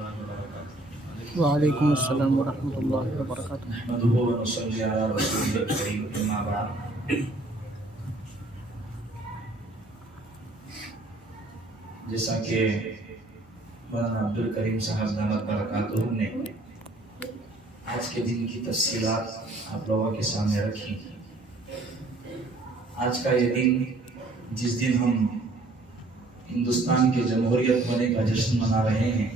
الله وبركاته. وعلیکم السلام ورحمۃ اللہ وبرکاتہ. نحمده ونصلي على رسوله الكريم اما بعد. جیسا کہ مولانا عبدالکریم صاحب دامت برکاتہ نے آج کے دن کی تفصیلات آپ لوگوں کے سامنے رکھی. آج کا یہ دن جس دن ہم ہندوستان کے جمہوریت ہونے کا جشن منا رہے ہیں،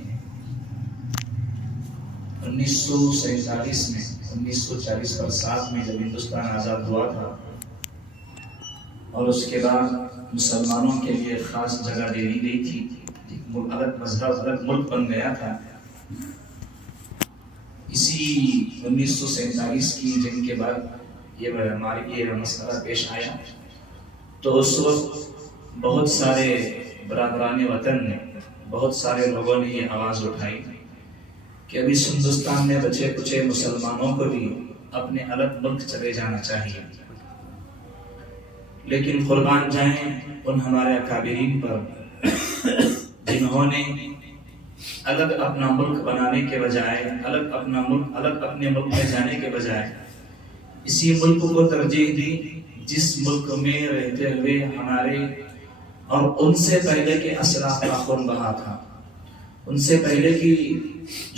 1947 میں 1940 میں جب ہندوستان آزاد ہوا تھا اور اس کے بعد مسلمانوں کے لیے خاص جگہ دے دی گئی تھی، الگ مذہب الگ ملک بن گیا تھا. اسی 1947 کی جنگ کے بعد یہ مسئلہ پیش آیا تو اس وقت بہت سارے برادران وطن نے، بہت سارے لوگوں نے یہ آواز اٹھائی کہ اب اس ہندوستان میں بچے کچے مسلمانوں کو بھی اپنے الگ ملک چلے جانا چاہیے. لیکن قربان جائیں ان ہمارے اکابرین پر جنہوں نے الگ اپنا ملک بنانے کے بجائے الگ اپنے ملک میں جانے کے بجائے اسی ملک کو ترجیح دی جس ملک میں رہتے ہوئے ہمارے اور ان سے پہلے کے اسلاف کا خون بہا تھا. ان سے پہلے کی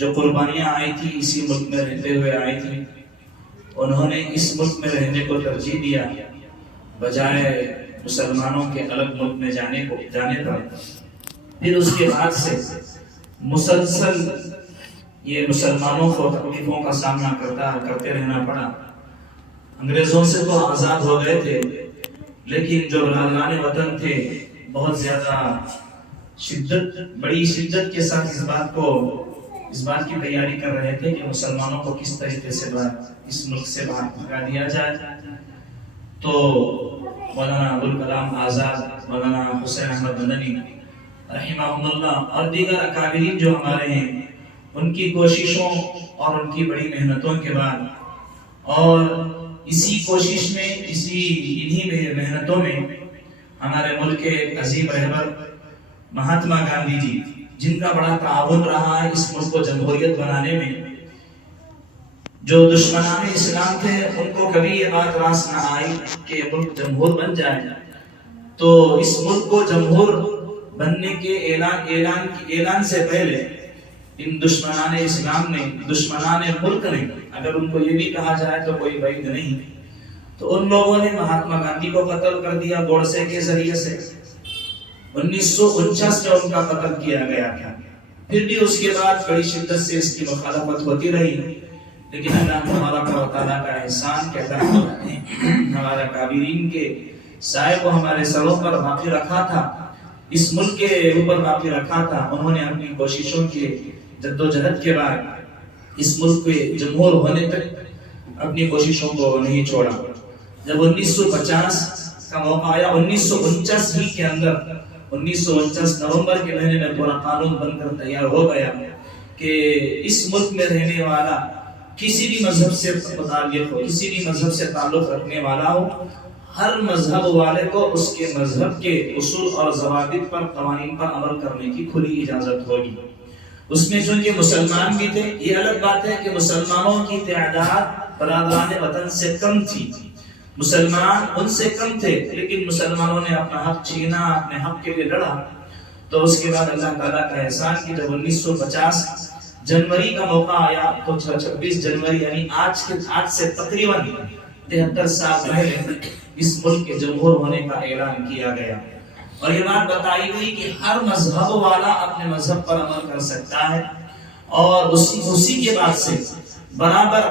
جو قربانیاں آئی تھی اسی ملک میں رہتے ہوئے آئی تھی. انہوں نے اس ملک میں رہنے کو ترجیح دیا بجائے مسلمانوں کے الگ ملک میں جانے پر. پھر اس کے بعد سے مسلسل یہ مسلمانوں کو تکلیفوں کا سامنا کرتے رہنا پڑا. انگریزوں سے تو آزاد ہو گئے تھے، لیکن جو برادران وطن تھے بہت زیادہ بڑی شدت کے ساتھ اس بات کی تیاری کر رہے تھے کہ مسلمانوں کو کس طریقے سے اس ملک سے باہر بھگا دیا جائے. تو مولانا ابوالکلام آزاد، مولانا حسین احمد مدنی رحمہم اللہ اور دیگر اکابرین جو ہمارے ہیں، ان کی کوششوں اور ان کی بڑی محنتوں کے بعد اور اسی کوشش میں انہی محنتوں میں ہمارے ملک کے عظیم رہبر مہاتما گاندھی جی، جن کا بڑا تعاون رہا ہے اس ملک کو جمہوریت بنانے میں. جو دشمنان اسلام تھے ان کو کبھی یہ بات راس نہ آئی کہ ملک جمہور بن جائے. تو اس ملک کو جمہور بننے کے اعلان سے پہلے ان دشمنان اسلام نے، دشمنان ملک نے، اگر ان کو یہ بھی کہا جائے تو کوئی بعید نہیں، تو ان لوگوں نے مہاتما گاندھی کو قتل کر دیا گوڈسے کے ذریعے سے. 1949 میں ان کا قتل کیا گیا تھا. پھر بھی اس کے بعد بڑی شدت سے اس کی مخالفت ہوتی رہی، لیکن اللہ تبارک و تعالیٰ کا احسان کہتا ہے ہمارے کابرین کے سائے کو ہمارے سروں پر باقی رکھا تھا، اس ملک کے اوپر باقی رکھا تھا. انہوں نے اپنی کوششوں کی جدوجہد کے بعد اس ملک کے جمہور ہونے تک اپنی کوششوں کو نہیں چھوڑا. جب 1950 کا موقع آیا، 1949 ہی کے اندر 1949 نومبر کے مہینے میں پورا قانون بن کر تیار ہو گیا کہ اس ملک میں رہنے والا کسی بھی مذہب سے متعلق ہو، کسی بھی مذہب سے تعلق رکھنے والا ہو، ہر مذہب والے کو اس کے مذہب کے اصول اور ضوابط پر، قوانین پر عمل کرنے کی کھلی اجازت ہوگی. اس میں چونکہ مسلمان بھی تھے، یہ الگ بات ہے کہ مسلمانوں کی تعداد برادران وطن سے کم تھی، مسلمان ان سے کم تھے، لیکن مسلمانوں نے اپنا حق چھینا، اپنے حق کے لیے لڑا. تو اس کے بعد اللہ تعالیٰ کا احسان کہ جب 1950 جنوری کا موقع آیا تو 26 جنوری یعنی آج سے تقریباً 73 سال پہلے اس ملک کے جمہور ہونے کا اعلان کیا گیا. اور یہ بات بتائی گئی کہ ہر مذہب والا اپنے مذہب پر عمل کر سکتا ہے، اور اسی کے بعد سے برابر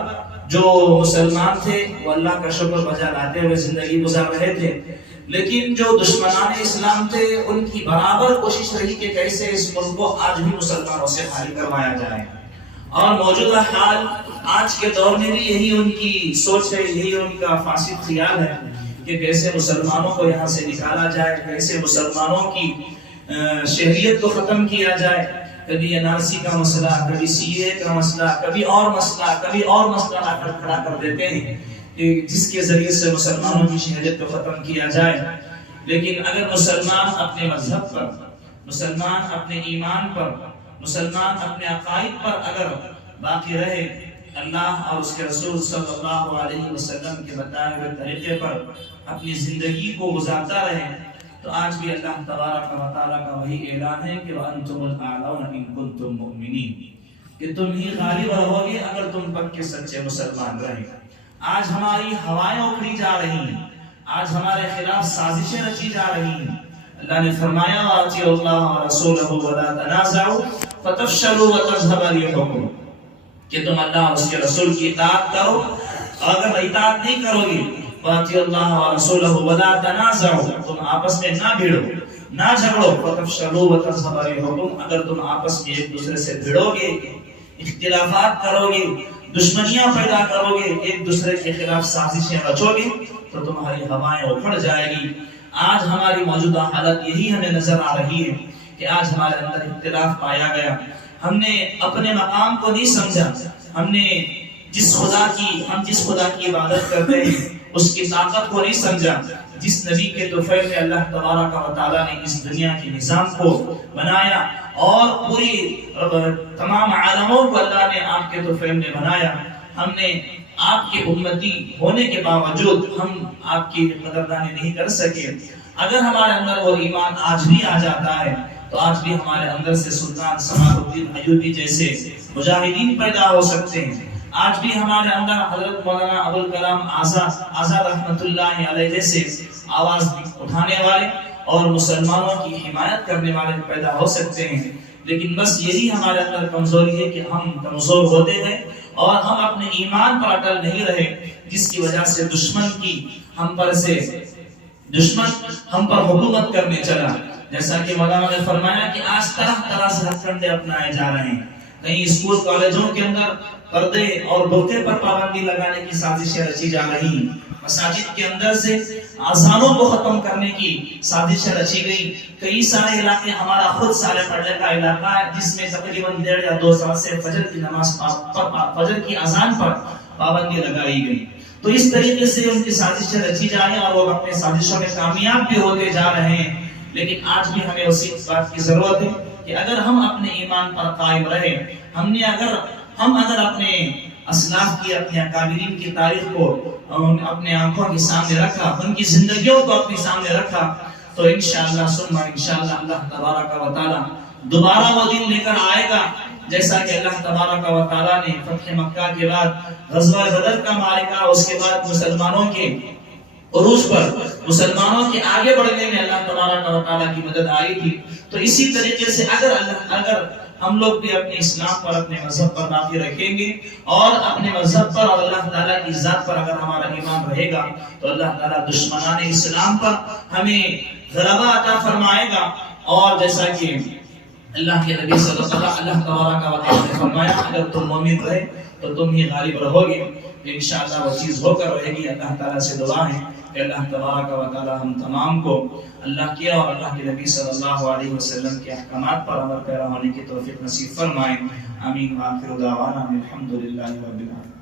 جو مسلمان تھے وہ اللہ کا شکر بجا لاتے ہوئے زندگی گزار رہے تھے، لیکن جو دشمنان اسلام تھے ان کی برابر کوشش رہی کہ کیسے اس ملک کو آج بھی مسلمانوں سے خالی کروایا جائے. اور موجودہ حال آج کے دور میں بھی یہی ان کی سوچ ہے، یہی ان کا فاسد خیال ہے کہ کیسے مسلمانوں کو یہاں سے نکالا جائے، کیسے مسلمانوں کی شہریت کو ختم کیا جائے. کبھی NRC کا مسئلہ، کبھی CA کا مسئلہ، کبھی اور مسئلہ لا کر کھڑا کر دیتے ہیں کہ جس کے ذریعے سے مسلمانوں کی شہریت کو ختم کیا جائے. لیکن اگر مسلمان اپنے مذہب پر، مسلمان اپنے ایمان پر مسلمان اپنے عقائد پر اگر باقی رہے، اللہ اور اس کے رسول صلی اللہ علیہ وسلم کے بتائے ہوئے طریقے پر اپنی زندگی کو گزارتا رہے، تو آج بھی اللہ تبارک و تعالیٰ کا وہی اعلان ہے کہ وَأَنْتُمُ الْأَعْلَوْنَ إِن كُنتُم مُؤْمِنِينَ، کہ تم ہی غالب رہو گے اگر تم پکے سچے مسلمان رہے۔ آج ہماری ہوائیں اکھڑی جا رہی ہیں، آج ہمارے خلاف سازشیں رچی جا رہی ہیں۔ اللہ نے فرمایا وَأَطِیعُوا اللَّهَ وَرَسُولَهُ وَلَا تَنَازَعُوا فَتَفْشَلُوا وَتَذْهَبَ رِیحُکُم، کہ تم اللہ اور اس کے رسول کی اطاعت کرو، اگر اطاعت نہیں کرو گے وَأَطِیعُوا اللَّهَ وَرَسُولَهُ وَلَا تَنَازَعُوا، تم آپس میں نہ بھیڑو نہ جھگڑو، فَتَفْشَلُوا وَتَذْهَبَ رِیحُکُم، اگر تم آپس میں ایک دوسرے سے بھیڑو گے، اختلافات کرو گے، دشمنیاں پیدا کرو گے، ایک دوسرے کے خلاف سازشیں رچو گے، تو تمہاری ہوائیں اکھڑ جائے گی۔ آج ہماری موجودہ حالت یہی ہمیں نظر آ رہی ہے کہ آج ہمارے اندر اختلاف پایا گیا، ہم نے اپنے مقام کو نہیں سمجھا، ہم نے جس خدا کی عبادت کرتے ہیں اس کی طاقت کو نہیں سمجھا، جس نبی کے توفیل میں اللہ تبارک و تعالیٰ نے اس دنیا کے نظام کو بنایا اور پوری تمام عالموں کو اللہ نے آپ کے توفیل میں بنایا، ہم نے آپ کے امتی ہونے کے باوجود ہم آپ کی قدردانی نہیں کر سکے۔ اگر ہمارے اندر وہ ایمان آج بھی آ جاتا ہے تو آج بھی ہمارے اندر سے سلطان سماحت الدین ایوبی جیسے مجاہدین پیدا ہو سکتے ہیں، آج بھی ہمارے اندر حضرت مولانا ابوالکلام آزاد رحمۃ اللہ علیہ جیسے آواز اٹھانے والے اور مسلمانوں کی حمایت کرنے والے پیدا ہو سکتے ہیں، لیکن بس یہی ہمارے اندر کمزوری ہے کہ ہم کمزور ہوتے ہیں اور ہم اپنے ایمان پر اٹل نہیں رہے، جس کی وجہ سے دشمن ہم پر حکومت کرنے چلا۔ جیسا کہ مولانا نے فرمایا کہ آج طرح طرح سے ہتھ کنڈے اپنائے جا رہے ہیں، کہیں اسکول کالجوں کے اندر پردے اور برقعے پر پابندی لگانے کی سازشیں رچی جا رہی ہیں، مساجد کے اندر سے اذانوں کو ختم کرنے کی سازشیں رچی گئی۔ کئی سارے علاقے، ہمارا خود سارے پڑھنے کا علاقہ ہے جس میں تقریباً 1.5 یا 2 سال سے فجر کی اذان پر پابندی لگائی گئی۔ تو اس طریقے سے ان کی سازشیں رچی جا رہی ہیں اور وہ اپنے سازشوں میں کامیاب بھی ہوتے جا رہے ہیں، لیکن آج بھی ہمیں اسی بات کی ضرورت ہے کہ اگر ہم اپنے ایمان پر قائم رہے، ہم اگر اپنے اسلاف کی، اپنے اکابرین کی تاریخ کو اپنے آنکھوں کے سامنے رکھا، ان کی زندگیوں کو اپنے سامنے رکھا، تو انشاءاللہ ثم انشاءاللہ اللہ تبارک و تعالی دوبارہ وہ دن لے کر آئے گا، جیسا کہ اللہ تبارک و تعالی نے فتح مکہ کے بعد غزوہ بدر کا معرکہ، اس کے بعد مسلمانوں کے عروج پر، مسلمانوں کے آگے بڑھنے میں اللہ تبارک و تعالی کی مدد آئی تھی۔ تو اسی طریقے سے اگر ہم لوگ بھی اپنے اسلام پر، اپنے مذہب پر باقی رکھیں گے اور اپنے مذہب پر اور اللہ تعالیٰ کی ذات پر اگر ہمارا ایمان رہے گا، تو اللہ تعالیٰ دشمنان اسلام پر ہمیں غلبہ عطا فرمائے گا۔ اور جیسا کہ اللہ کے نبی صلی اللہ علیہ وسلم، اللہ تبارک و تعالیٰ نے فرمایا اگر تم مومن رہے تو تم ہی غالب رہو گے، انشاءاللہ وہ چیز ہو کر رہے گی۔ اللہ تعالیٰ سے دعا ہے کہ اللہ تبارک و تعالیٰ ہم تمام کو اللہ کے اور اللہ کے نبی صلی اللہ علیہ وسلم کے احکامات پر عمل پیرا ہونے کی توفیق نصیب فرمائے۔ آمین۔ وآخر دعوانا الحمدللہ رب العالمین۔